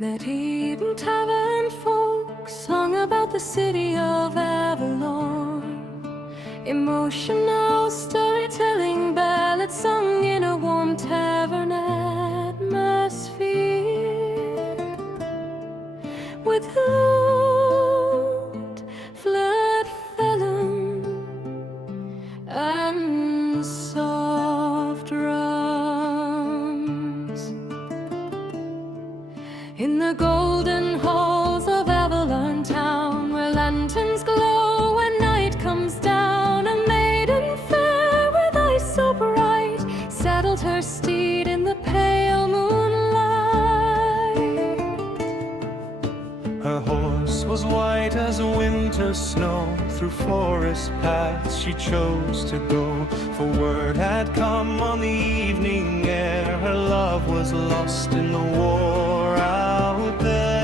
Medieval tavern folk sung about the city of Avalon. Emotional storytelling ballads sung in a warm tavern atmosphere, with lute, flute, felon, and soft drums. In the golden halls of Avalon town, where lanterns glow when night comes down, a maiden fair with eyes so bright saddled her steed in the pale moonlight. Her horse was white as winter snow. Through forest paths she chose to go, for word had come on the evening air her love was lost in the war out there.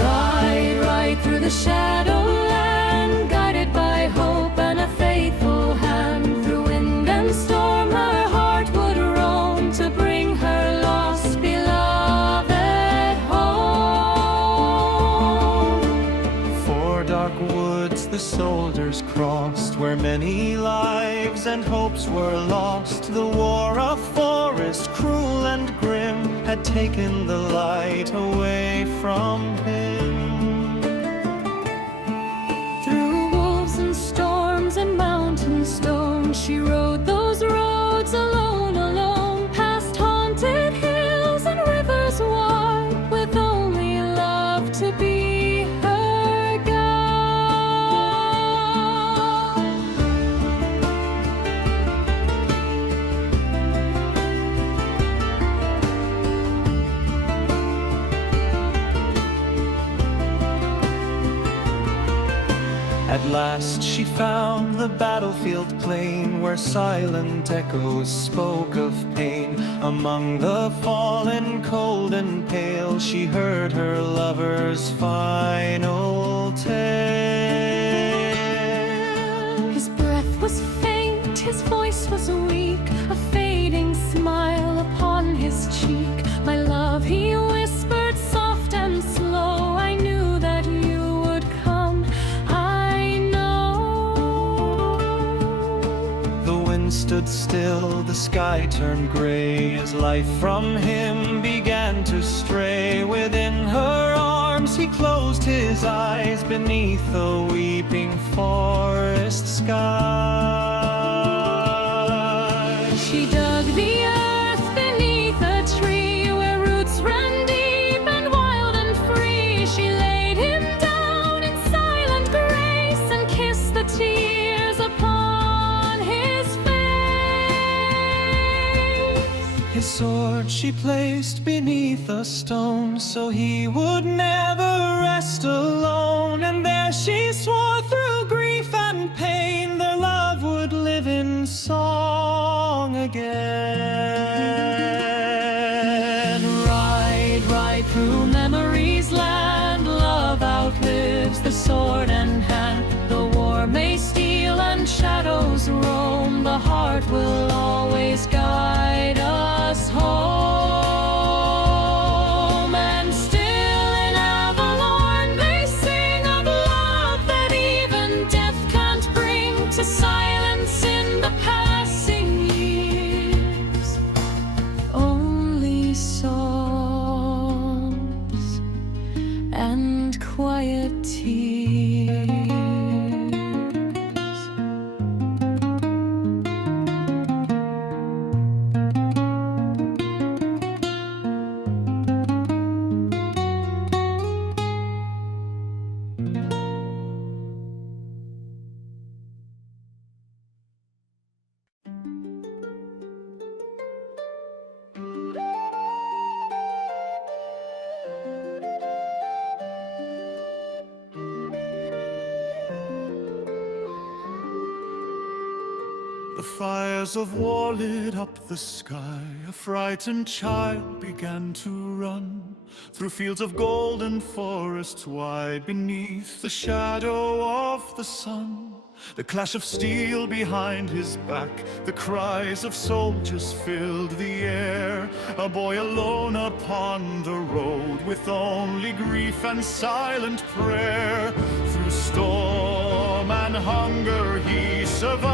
Ride through the shadowland, guided by hope and a faithful hand. Through wind and storm her heart would roam to bring her lost beloved home. Four dark woods the soldiers crossed, where many lives and hopes were lost. The war of forest, cruel and grim, had taken the light away from him. Through wolves and storms and mountain stones she rode those roads alone, alone, past haunted hills and rivers wide, with only love to be her guide. At last she found the battlefield plain, where silent echoes spoke of pain. Among the fallen, cold and pale, she heard her lover's final tale. His breath was faint, his voice was weak, a fading smile upon his cheek. My love, he whispered soft and slow, I knew that you would come, I know. The wind stood still, the sky turned gray, as life from him began to stray. Within her arms he closed his eyes, beneath the weeping forest sky. She dug the earth beneath a tree, where roots ran deep and wild and free. She laid him down in silent grace and kissed the tears upon his face. His sword she placed beneath a stone, so he would never rest alone. And there she swore through grief and pain their love would live in song again. Ride Through memory's land, love outlives the sword and hand. The war may steal and shadows roam, the heart will always guide us home. And still in Avalon they sing of love that even death can't bring to silence in the passing years. Only songs and quiet tears. The fires of war lit up the sky. A frightened child began to run through fields of gold and forests wide, beneath the shadow of the sun. The clash of steel behind his back, the cries of soldiers filled the air. A boy alone upon the road, with only grief and silent prayer. Through storm and hunger he survived,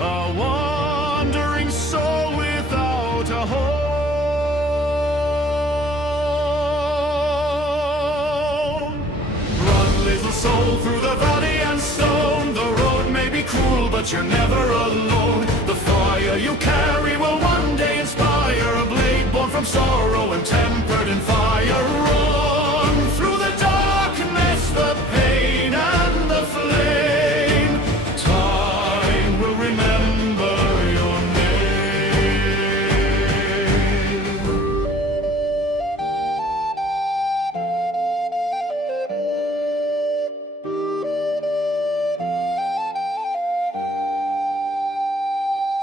a wandering soul without a home. Soul through the valley and stone. The road may be cruel, but you're never alone. The fire you carry will one day inspire, a blade born from sorrow and tempered in fire. Run through the darkness, the pain and the flame. Time will remember your name.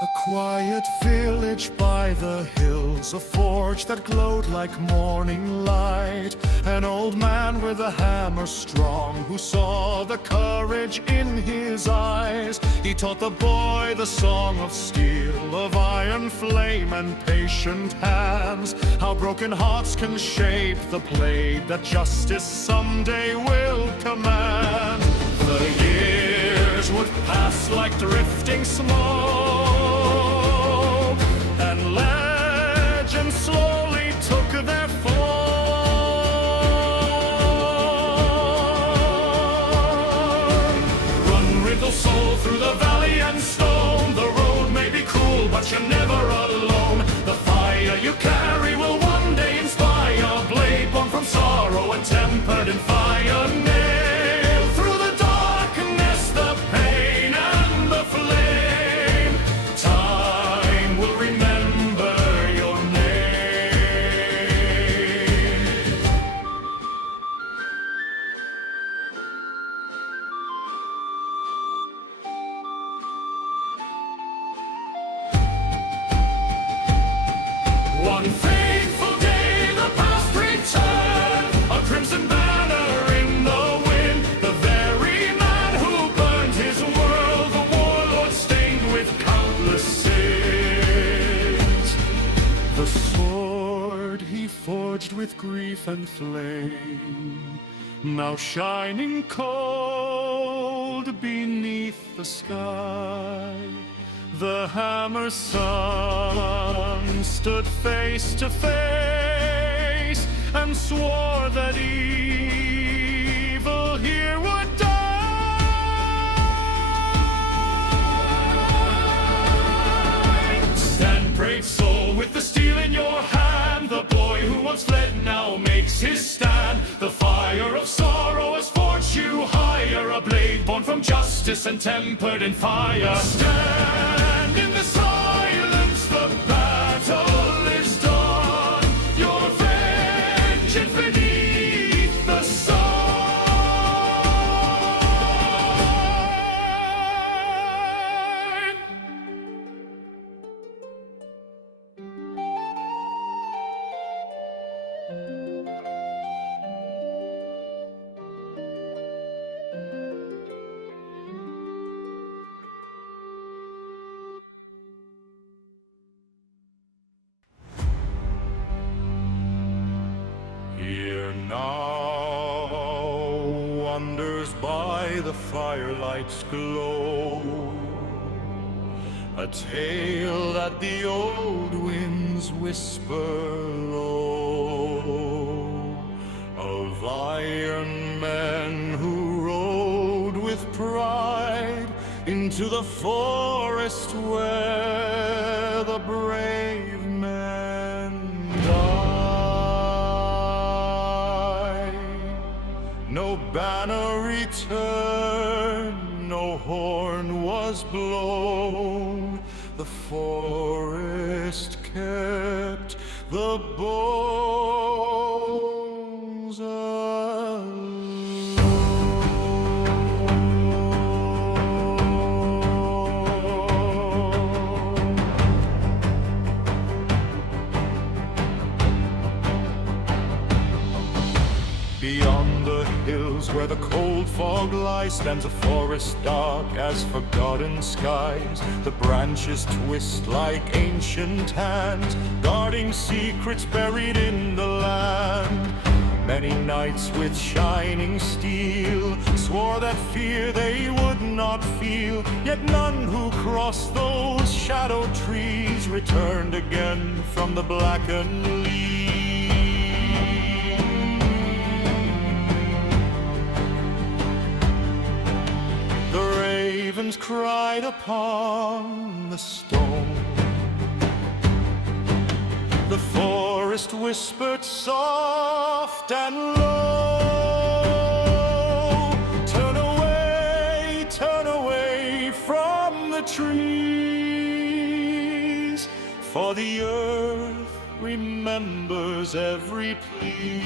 A quiet village by the hills, a forge that glowed like morning light. An old man with a hammer strong, who saw the courage in his eyes. He taught the boy the song of steel, of iron flame and patient hands. How broken hearts can shape the blade that justice someday will command. The years would pass like drifting smoke, and legends slowly took their form. Run, wrinkle soul, through the valley and stone. The road may be cruel, but you're never alone. The fire you carry will one day inspire, a blade born from sorrow and tempered in fire. Nail through the darkness, the pain and the flame. Time will remember your name. One fateful day the past returned, a crimson banner in the wind. The very man who burned his world, the warlord stained with countless sins. The sword he forged with grief and flame, now shining cold beneath the sky. The hammer's son stood face to face and swore that evil here would die. Stand, brave soul, with the steel in your hand. The boy who once fled now makes his stand. The fire of sorrow has forged you higher, a blade born from justice and tempered in fire. Stand in the silence, the battle is done. Your vengeance beneath the sun. Here now wanders by the firelight's glow a tale that the old winds whisper low, of iron men who rode with pride into the forest where the brave men die. No banner returned, no horn was blown. The forest kept the bones alone. Beyond the hills where the cold fog lies, stands a forest dark as forgotten skies. The branches twist like ancient hands, guarding secrets buried in the land. Many knights with shining steel swore that fear they would not feel, yet none who crossed those shadowed trees returned again from the blackened leaves. The ravens cried upon the stone, the forest whispered soft and low, turn away from the trees, for the earth remembers every plea.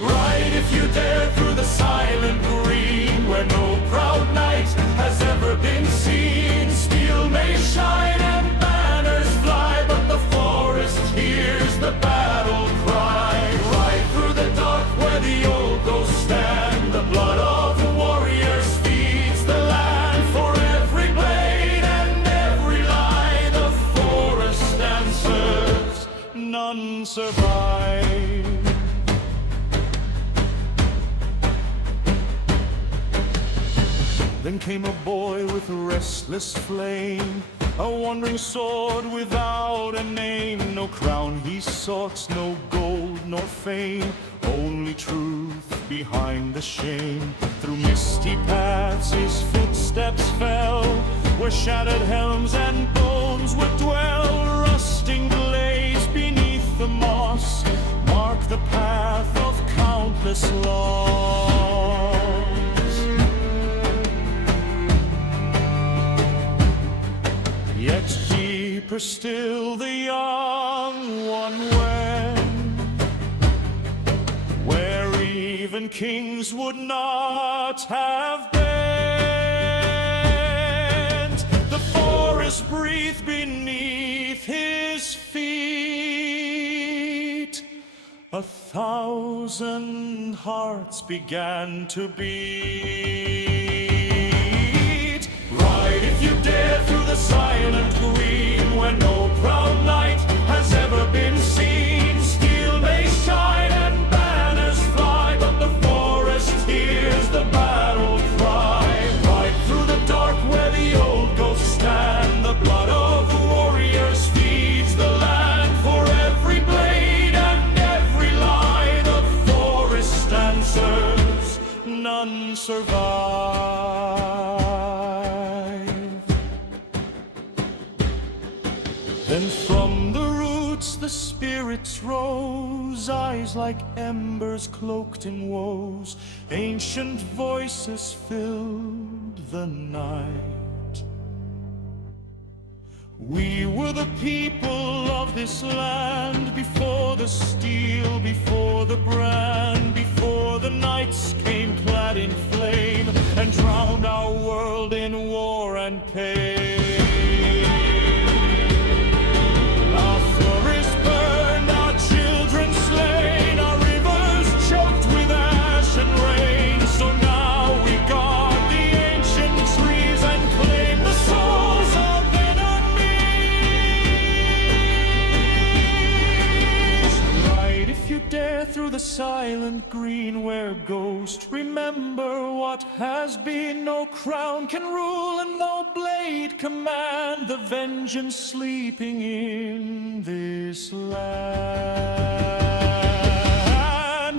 Ride if you dare through the silent green, where no proud knight has ever been seen. Steel may shine and banners fly, but the forest hears the battle cry. Ride through the dark where the old ghosts stand, the blood of the warriors feeds the land. For every blade and every lie, the forest answers, none survive. Then came a boy with a restless flame, a wandering sword without a name. No crown he sought, no gold nor fame, only truth behind the shame. Through misty paths his footsteps fell, where shattered helms and bones would dwell. Rusting blades beneath the moss mark the path of countless loss. Yet deeper still the young one went, where even kings would not have bent. The forest breathed beneath his feet, 1,000 hearts began to beat. Ride if you dare through the silent green, where no proud knight has ever been seen. Steel may shine and banners fly, but the forest hears the battle cry. Ride through the dark where the old ghosts stand, the blood of the warriors feeds the land. For every blade and every lie, the forest answers, none survive. Then from the roots the spirits rose, eyes like embers cloaked in woes. Ancient voices filled the night. We were the people of this land, before the steel, before the brand, before the knights came clad in flame and drowned our world in war and pain. Our forests burned, our children slain, our rivers choked with ash and rain. So now we guard the ancient trees and claim the souls of enemies. Ride if you dare through the silent green, where ghosts remember what has been. No crown can rule and no blade command the vengeance sleeping in this land.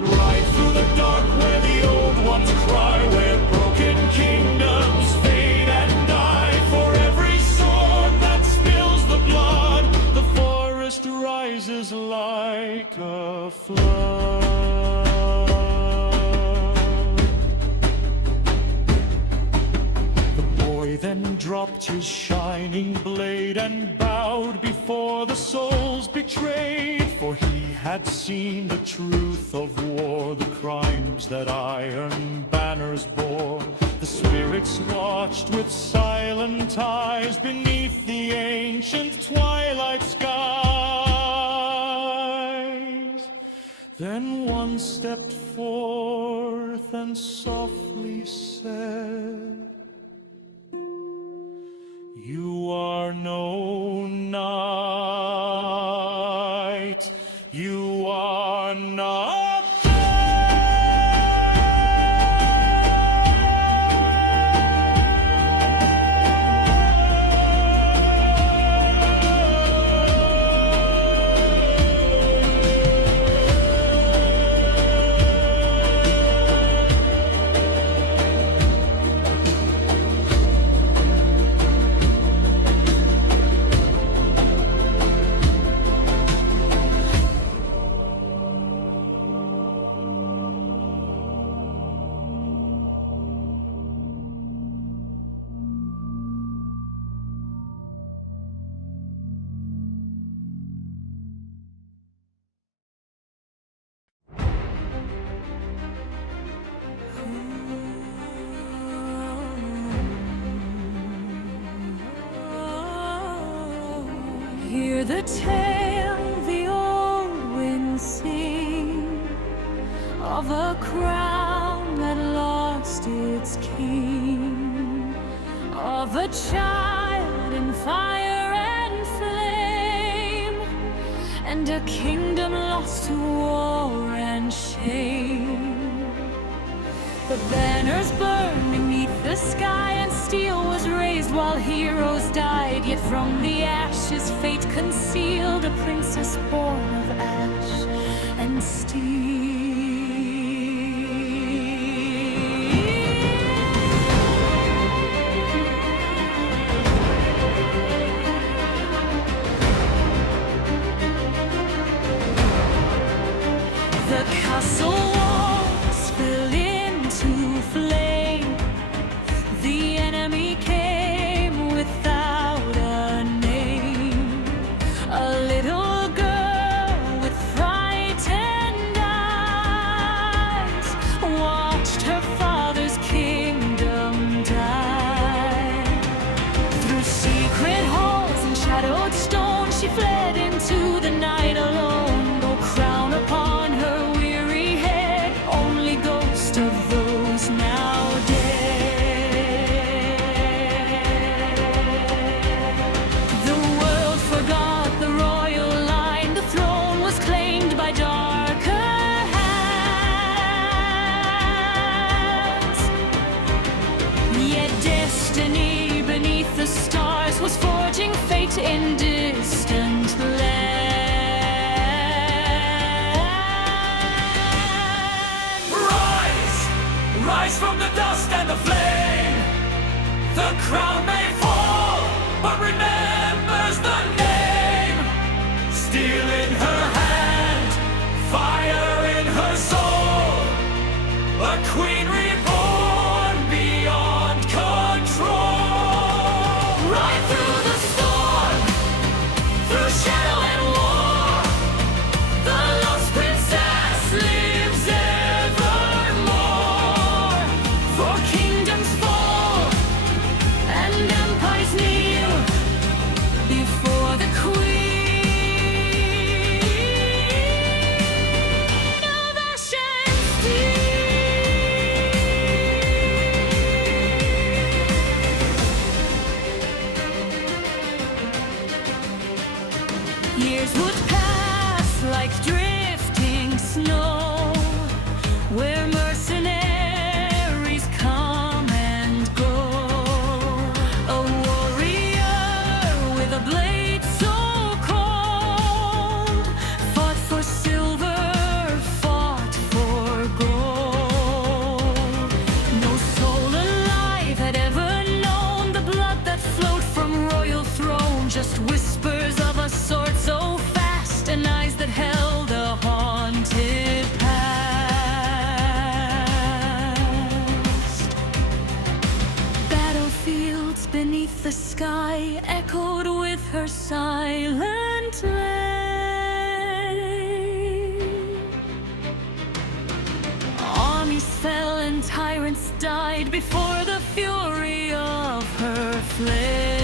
Ride through the dark where the old ones cry, where broken kingdoms fade and die. For every sword that spills the blood, the forest rises like a flood. Then dropped his shining blade and bowed before the souls betrayed. For he had seen the truth of war, the crimes that iron banners bore. The spirits watched with silent eyes beneath the ancient twilight skies. Then one stepped forth and softly said, "You are no knight, you are not Hear the tale the old winds sing of a crown that lost its king, of a child in fire and flame, and a kingdom lost to war and shame. The banners burned beneath the sky, and steel was raised while heroes died. Yet from the ashes fate concealed a princess born of ash and steel. The castle walls fell into flame. The enemy came without a name. A little girl with frightened eyes watched her father's kingdom die. Through secret halls and shadowed stone, she fled into the night alone. No crown upon her weary head, only ghost of those now dead. The world forgot the royal line. The throne was claimed by darker hands. Yet destiny beneath the stars was forging fate in distant lands. Rise! Rise from the dust and the flame! The crown may fall, but remembers the name. Steel in her hand, fire in her soul, a queen reborn beyond control. Right through the storm, through shadow and war, the lost princess lives evermore. For kingdoms fall and empires kneel before the queen of ash and steel. Years would pass like drifting snow, where mercenaries come and go. A warrior with a blade so cold fought for silver, fought for gold. No soul alive had ever known the blood that flowed from royal throne. Just whispers of a sword so fast and eyes that held a haunted past. Battlefields beneath the sky echoed with her silent lay. Armies fell and tyrants died before the fury of her flame.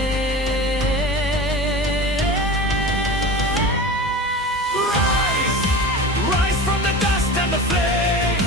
Rise! Rise from the dust and the flame!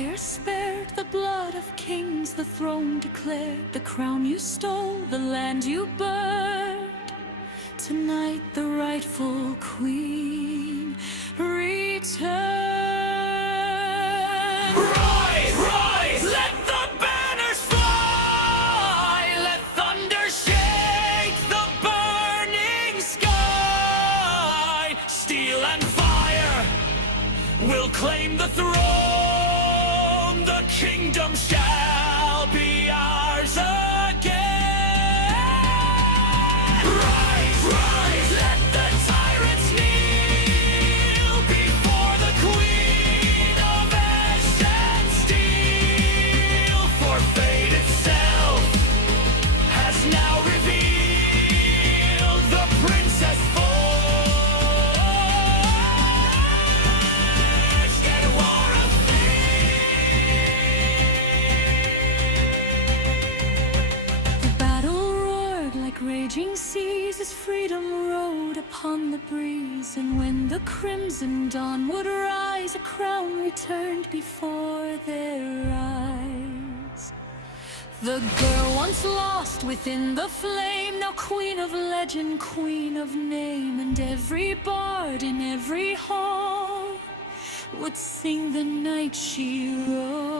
fire spared, the blood of kings the throne declared. The crown you stole, the land you burned. Tonight the rightful queen returns. Rise, rise, let the banners fly. Let thunder shake the burning sky. Steel and fire will claim the throne. The kingdom shall be ours again. Rise, rise, let the tyrants kneel before the Queen of ash and steel. For fate itself has now revealed the princess forged and war of The battle roared like raging seas as freedom rode upon the breeze. And when the crimson dawn would rise, a crown returned before their eyes. The girl once lost within the flame, now queen of legend, queen of name. And every bard in every hall would sing the night she rose.